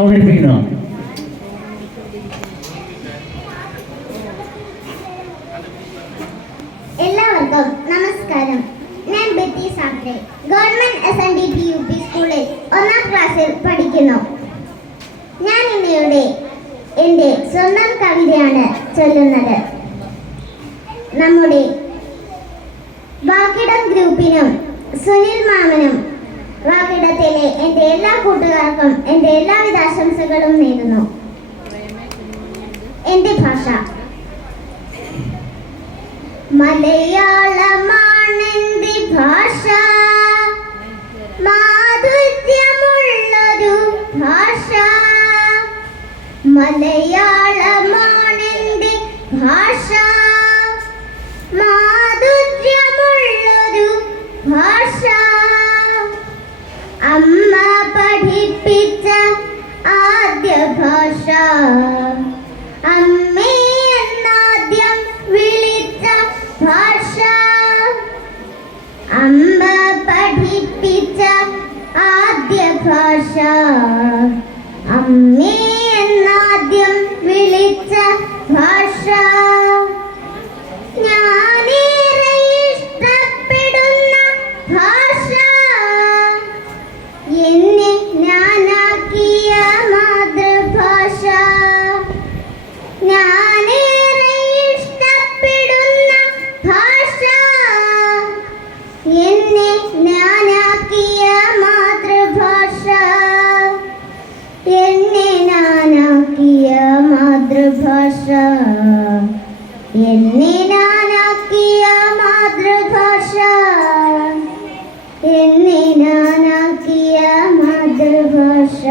അവതരിപ്പിക്കുന്നതാണ്. എല്ലാവർക്കും നമസ്കാരം. ഞാൻ Betty Sakhare government SNDP UP സ്കൂളിൽ 1ാം ക്ലാസ്സിൽ പഠിക്കുന്നു. ഞാൻ ഇന്നിവിടെ എൻ്റെ സ്വന്തം കവിതയാണ് ചൊല്ലുന്നത്. നമ്മുടെ വാക്കിടം ഗ്രൂപ്പിനും സുനിൽ മാമനും വാക്കിടത്തിലെ എൻ്റെ എല്ലാ കൂട്ടുകാർക്കും എൻ്റെ എല്ലാവിധ ആശംസകളും നേരുന്നു. എൻ്റെ ഭാഷ മലയാളമാണെന്റെ ഭാഷ, മാധുര്യമുള്ളൊരു ഭാഷ. മലയാളമാണെന്റെ ഭാഷ, മാധുര്യമുള്ളൊരു ഭാഷ. അമ്മ പഠിപ്പിച്ച ആദ്യ ഭാഷ, അമ്മേ എന്നാദ്യം വിളിച്ച ഭാഷ. അമ്മ പഠിപ്പിച്ച ആദ്യ ഭാഷ, അമ്മേ എന്നാദ്യം വിളിച്ച ഭാഷ. ഞാനേറെ ഇഷ്ടപ്പെടുന്ന ഭാഷ, എന്നെ ഞാനാക്കിയ മാതൃഭാഷ. ഞാനേറെ ഇഷ്ടപ്പെടുന്ന ഭാഷ, എന്നെ ഞാനാക്കിയ മാതൃഭാഷ. എന്നെ ഞാനാക്കിയ മാതൃഭാഷ, എന്നെ ഞാനാക്കിയ മാതൃഭാഷ, എന്നെ ഞാനാക്കിയ മാതൃഭാഷ.